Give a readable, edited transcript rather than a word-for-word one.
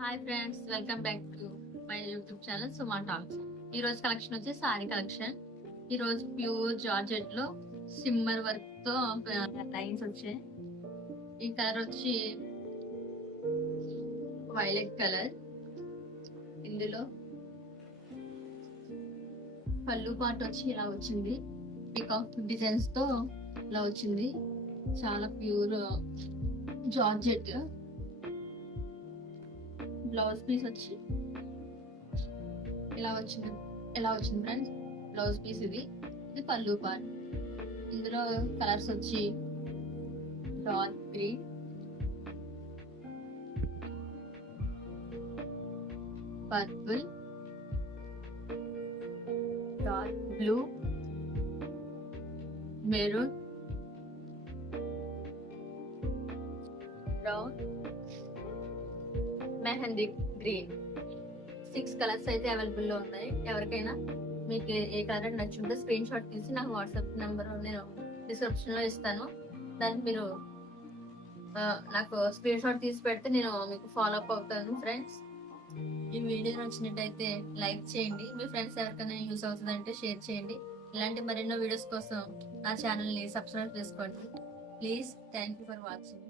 Hi friends, welcome back to my YouTube channel Suma talks. ఈ రోజు collection వచ్చి sorry collection. ఈ రోజు ప్యూర్ జార్జెట్ లో సిమ్మర్ వర్క్ తో లైన్స్ వచ్చాయి. ఈ కలర్ వచ్చి వైలెట్ కలర్. ఇందులో పళ్ళు పార్ట్ వచ్చి ఇలా వచ్చింది, పికాక్ డిజైన్స్ తో ఇలా వచ్చింది. చాలా ప్యూర్ జార్జెట్. బ్లౌజ్ పీస్ వచ్చి ఇలా వచ్చింది ఫ్రెండ్స్. బ్లౌజ్ పీస్ ఇది పళ్ళు పార్ట్. ఇందులో కలర్స్ వచ్చి dark green, purple, dark blue, maroon, brown, mehndi green. 6 colours అయితే అవైలబుల్ లో ఉన్నాయి. ఎవరికైనా మీకు ఏ కలర్ నచ్చుంటే స్క్రీన్ షాట్ తీసి నాకు వాట్సాప్ నెంబర్ నేను డిస్క్రిప్షన్ లో ఇస్తాను. దానికి మీరు నాకు స్క్రీన్ షాట్ తీసి పెడితే నేను మీకు ఫాలో అప్ అవుతాను. ఫ్రెండ్స్, ఈ వీడియో నచ్చినట్టయితే లైక్ చేయండి. మీ ఫ్రెండ్స్ ఎవరికైనా యూస్ అవుతుందంటే షేర్ చేయండి. ఇలాంటి మరెన్నో వీడియోస్ కోసం నా ఛానల్ని సబ్స్క్రైబ్ చేసుకోండి please. Thank you for watching.